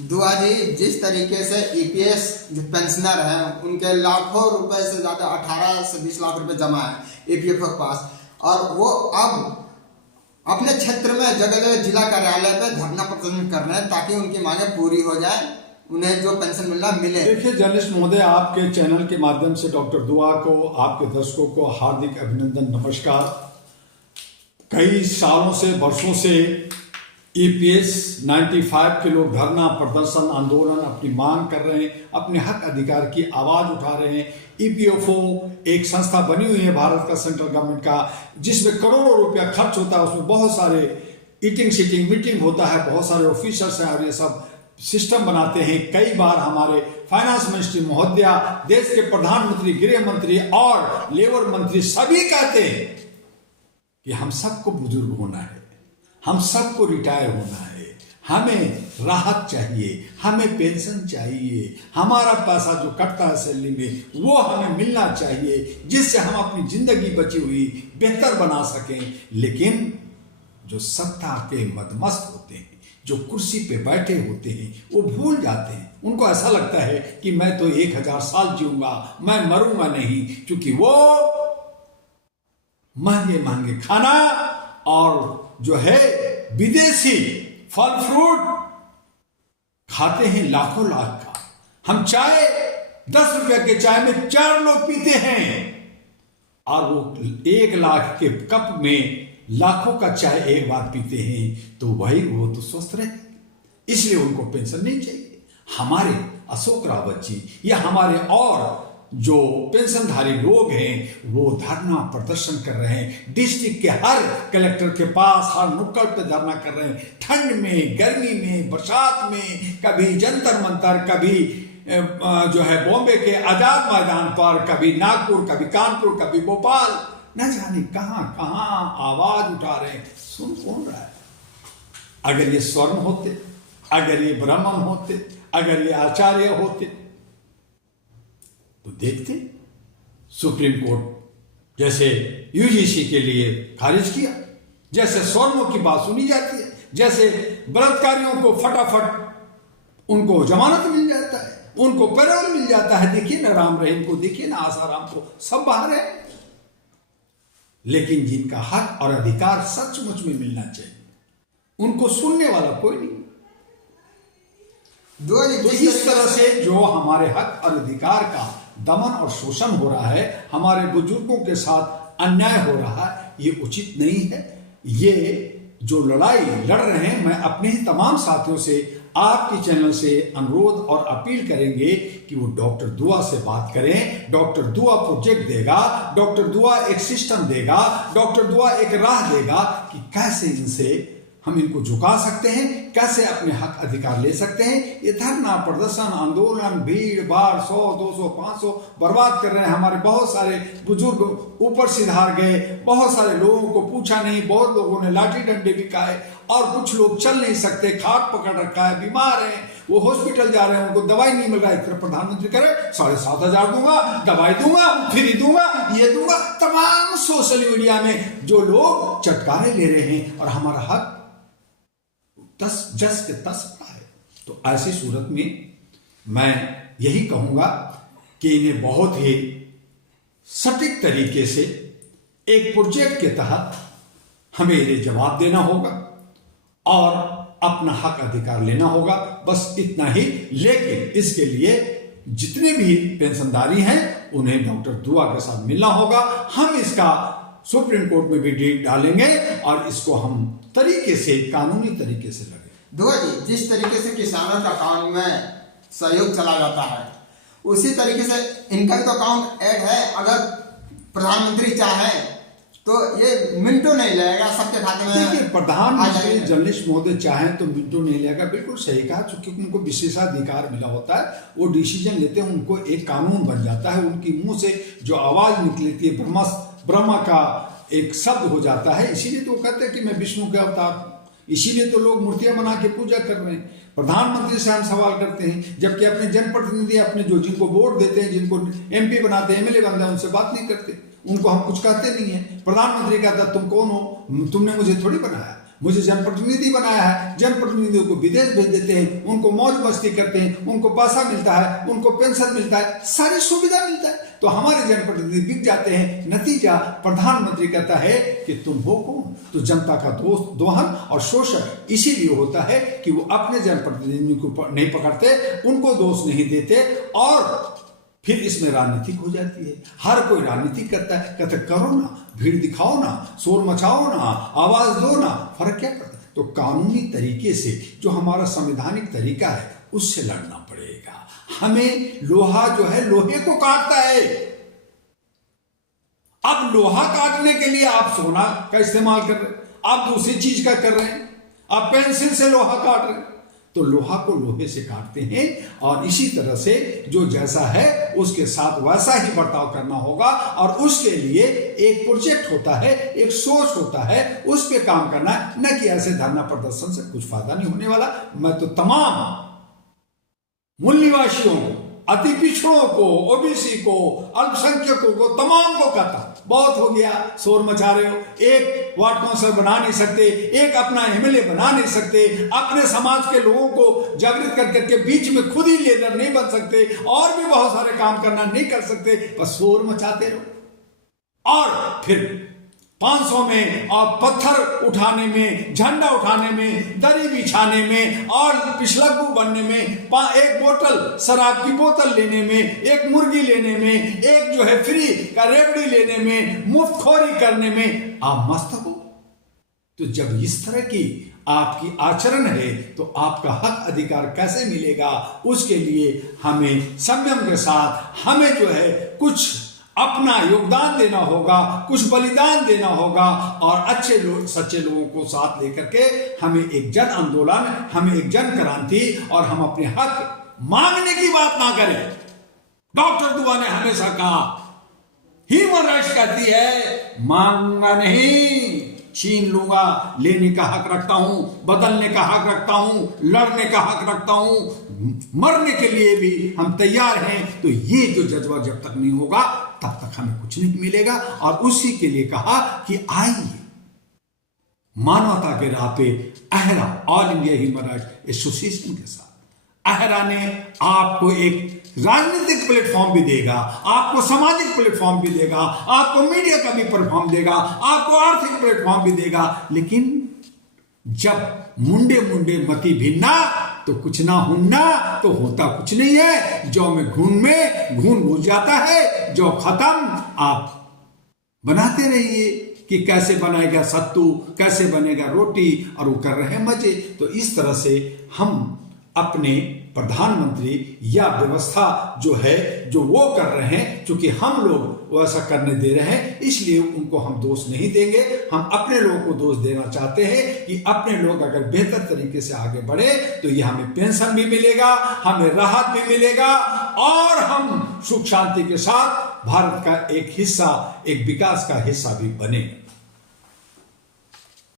दुआ जी, जिस तरीके से ईपीएस जो पेंशनर हैं उनके लाखों रुपए से ज्यादा 18 से 20 लाख रुपए जमा है ईपीएफओ के पास, और वो अब अपने क्षेत्र में जगह जगह जिला कार्यालय पे धरना प्रदर्शन कर रहे हैं ताकि उनकी मांगे पूरी हो जाए, उन्हें जो पेंशन मिलना मिले। देखिए जर्नलिस्ट महोदय, आपके चैनल के माध्यम से डॉक्टर दुआ को, आपके दर्शकों को हार्दिक अभिनंदन, नमस्कार। कई सालों से, वर्षों से ईपीएस 95 के लोग धरना प्रदर्शन आंदोलन अपनी मांग कर रहे हैं, अपने हक अधिकार की आवाज उठा रहे हैं। ईपीएफओ एक संस्था बनी हुई है भारत का, सेंट्रल गवर्नमेंट का, जिसमें करोड़ों रुपया खर्च होता है। उसमें बहुत सारे ईटिंग सीटिंग मीटिंग होता है, बहुत सारे ऑफिसर्स हैं और ये सब सिस्टम बनाते हैं। कई बार हमारे फाइनेंस मिनिस्ट्री महोदया, देश के प्रधानमंत्री, गृह मंत्री और लेबर मंत्री सभी कहते हैं कि हम सबको बुजुर्ग होना है, हम सबको रिटायर होना है, हमें राहत चाहिए, हमें पेंशन चाहिए, हमारा पैसा जो कटता है सैलरी में वो हमें मिलना चाहिए, जिससे हम अपनी जिंदगी बची हुई बेहतर बना सकें। लेकिन जो सत्ता के मदमस्त होते हैं, जो कुर्सी पे बैठे होते हैं, वो भूल जाते हैं। उनको ऐसा लगता है कि मैं तो 1000 साल जीऊंगा, मैं मरूंगा नहीं, क्योंकि वो महंगे महंगे खाना और जो है विदेशी फल फ्रूट खाते हैं लाखों लाख का। हम चाय 10 रुपए के चाय में 4 लोग पीते हैं और वो 1 लाख के कप में लाखों का चाय एक बार पीते हैं, तो वही वो तो स्वस्थ रहे, इसलिए उनको पेंशन नहीं चाहिए। हमारे अशोक रावत जी या हमारे और जो पेंशनधारी लोग हैं वो धरना प्रदर्शन कर रहे हैं, डिस्ट्रिक्ट के हर कलेक्टर के पास, हर नुक्कड़ पे धरना कर रहे हैं, ठंड में, गर्मी में, बरसात में, कभी जंतर मंतर, कभी जो है बॉम्बे के आजाद मैदान पर, कभी नागपुर, कभी कानपुर, कभी भोपाल, न जाने कहां कहां आवाज उठा रहे हैं। सुन कौन रहा है? अगर ये स्वर्ण होते, अगर ये ब्राह्मण होते, अगर ये आचार्य होते तो देखते। सुप्रीम कोर्ट जैसे यूजीसी के लिए खारिज किया, जैसे स्वर्णों की बात सुनी जाती है, जैसे बलात्कारियों को फटाफट उनको जमानत मिल जाता है, उनको पैरोल मिल जाता है। देखिए ना राम रहीम को, देखिए ना आसाराम को, सब बाहर है। लेकिन जिनका हक और अधिकार सचमुच में मिलना चाहिए, उनको सुनने वाला कोई नहीं। तो इस तरह से जो हमारे हक और अधिकार का दमन और शोषण हो रहा है, हमारे बुजुर्गों के साथ अन्याय हो रहा है, ये उचित नहीं है। ये जो लड़ाई लड़ रहे हैं, मैं अपने ही तमाम साथियों से, आपके चैनल से अनुरोध और अपील करेंगे कि वो डॉक्टर दुआ से बात करें। डॉक्टर दुआ प्रोजेक्ट देगा, डॉक्टर दुआ एक सिस्टम देगा, डॉक्टर दुआ एक राह देगा कि कैसे इनसे हम इनको झुका सकते हैं, कैसे अपने हक अधिकार ले सकते हैं। ये धरना प्रदर्शन आंदोलन, भीड़ भाड़, 100, 200, 500 बर्बाद कर रहे हैं। हमारे बहुत सारे बुजुर्ग ऊपर सिधार गए, बहुत सारे लोगों को पूछा नहीं, बहुत लोगों ने लाठी डंडे भी खाए, और कुछ लोग चल नहीं सकते, खाट पकड़ रखा है, बीमार हैं, वो हॉस्पिटल जा रहे हैं, उनको दवाई नहीं मिल रहा है। एक तरफ प्रधानमंत्री कह रहे 7,500 दूंगा, दवाई दूंगा, फ्री दूंगा, ये दूंगा। तमाम सोशल मीडिया में जो लोग चटकारे ले रहे हैं और हमारा हक जस के तस है। तो ऐसी सूरत में मैं यही कहूंगा कि इन्हें बहुत ही सटीक तरीके से एक प्रोजेक्ट के तहत हमें इन्हें जवाब देना होगा और अपना हक अधिकार लेना होगा, बस इतना ही। लेकिन इसके लिए जितने भी पेंशनधारी हैं उन्हें डॉक्टर दुआ के साथ मिलना होगा। हम इसका सुप्रीम कोर्ट में भी डालेंगे और इसको हम तरीके से, कानूनी तरीके से लगे। दुआ जी, जिस तरीके से किसानों का अकाउंट में सहयोग चला जाता है, उसी तरीके से इनका भी तो अकाउंट ऐड है। अगर प्रधानमंत्री चाहे तो ये मिनटों नहीं लगेगा, सबके खाते में। देखिए, प्रधानमंत्री जर्नलिस्ट महोदय चाहें तो मिनटों नहीं लगेगा, बिल्कुल सही कहा, क्योंकि उनको विशेषाधिकार मिला होता है, वो डिसीजन लेते हैं, उनको एक कानून बन जाता है, उनकी मुंह से जो आवाज निकलती है ब्रह्मा का एक शब्द हो जाता है। इसीलिए तो कहते हैं कि मैं विष्णु के अवतार, इसीलिए तो लोग मूर्तियां बना के पूजा कर रहे हैं। प्रधानमंत्री से हम सवाल करते हैं, जबकि अपने जनप्रतिनिधि, अपने जो जिनको वोट देते हैं, जिनको एमपी बनाते हैं, एमएलए बनते हैं, उनसे बात नहीं करते, उनको हम कुछ कहते नहीं है। प्रधानमंत्री कहता तुम कौन हो, तुमने मुझे थोड़ी बनाया, मुझे जनप्रतिनिधि बनाया है, जनप्रतिनिधियों को विदेश भेज देते हैं, उनको मौज मस्ती करते हैं, उनको पैसा मिलता है, उनको पेंशन मिलता है, सारी सुविधा मिलता है, तो हमारे जनप्रतिनिधि बिक जाते हैं। नतीजा प्रधानमंत्री कहता है कि तुम हो कौन? तो जनता का दोहन और शोषण इसीलिए होता है कि वो अपने जनप्रतिनिधि को नहीं पकड़ते, उनको दोष नहीं देते, और फिर इसमें राजनीतिक हो जाती है। हर कोई राजनीति करता है, कहते करो ना, भीड़ दिखाओ ना, शोर मचाओ ना, आवाज दो ना, फर्क क्या पड़ता? तो कानूनी तरीके से जो हमारा संवैधानिक तरीका है उससे लड़ना पड़ेगा। हमें लोहा जो है लोहे को काटता है। अब लोहा काटने के लिए आप सोना का इस्तेमाल कर रहे हैं, आप दूसरी चीज का कर रहे हैं, आप पेंसिल से लोहा काट रहे हैं। तो लोहा को लोहे से काटते हैं, और इसी तरह से जो जैसा है उसके साथ वैसा ही बर्ताव करना होगा। और उसके लिए एक प्रोजेक्ट होता है, एक सोच होता है, उस पे काम करना है, न कि ऐसे धरना प्रदर्शन से कुछ फायदा नहीं होने वाला। मैं तो तमाम मूल निवासियों को, अति पिछड़ों को, ओबीसी को, अल्पसंख्यकों को, तमाम को कहता बहुत हो गया, शोर मचा रहे हो, एक वार्ड काउंसिलर बना नहीं सकते, एक अपना एमएलए बना नहीं सकते, अपने समाज के लोगों को जागृत करके बीच में खुद ही लीडर नहीं बन सकते, और भी बहुत सारे काम करना नहीं कर सकते, बस शोर मचाते रहो। और फिर 500 में और पत्थर उठाने में, झंडा उठाने में, दरी बिछाने में, और पिछलग्गू बनने में, एक बोतल शराब की बोतल लेने में, एक मुर्गी लेने में, एक जो है फ्री का रेवड़ी लेने में, मुफ्तखोरी करने में आप मस्त हो। तो जब इस तरह की आपकी आचरण है तो आपका हक अधिकार कैसे मिलेगा? उसके लिए हमें संयम के साथ हमें जो है कुछ अपना योगदान देना होगा, कुछ बलिदान देना होगा, और अच्छे लोग, सच्चे लोगों को साथ लेकर के हमें एक जन आंदोलन, हमें एक जन क्रांति, और हम अपने हक मांगने की बात ना करें। डॉक्टर दुआ ने हमेशा कहा, ह्यूमन राइट्स कहती है मांगना नहीं, छीन लूंगा, लेने का हक रखता हूं, बदलने का हक रखता हूं, लड़ने का हक रखता हूं, मरने के लिए भी हम तैयार हैं। तो ये जो जज्बा जब तक नहीं होगा तब तक हमें कुछ नहीं मिलेगा। और उसी के लिए कहा कि आइए मानवता के राह पे AHRA, all India human rights association के साथ, अहरा ने आपको एक राजनीतिक प्लेटफॉर्म भी देगा, आपको सामाजिक प्लेटफॉर्म भी देगा, आपको मीडिया का भी प्लेटफॉर्म देगा, आपको आर्थिक प्लेटफॉर्म भी देगा। लेकिन जब मुंडे मुंडे मती भिन्ना तो कुछ ना हुन्ना, तो होता कुछ नहीं है। जौ में घून घुस जाता है, जौ खत्म, आप बनाते रहिए कि कैसे बनेगा सत्तू, कैसे बनेगा रोटी, और वो कर रहे हैं मजे। तो इस तरह से हम अपने प्रधानमंत्री या व्यवस्था जो है जो वो कर रहे हैं, चूंकि हम लोग वैसा करने दे रहे हैं, इसलिए उनको हम दोष नहीं देंगे। हम अपने लोगों को दोष देना चाहते हैं कि अपने लोग अगर बेहतर तरीके से आगे बढ़े तो ये हमें पेंशन भी मिलेगा, हमें राहत भी मिलेगा, और हम सुख शांति के साथ भारत का एक हिस्सा, एक विकास का हिस्सा भी बने।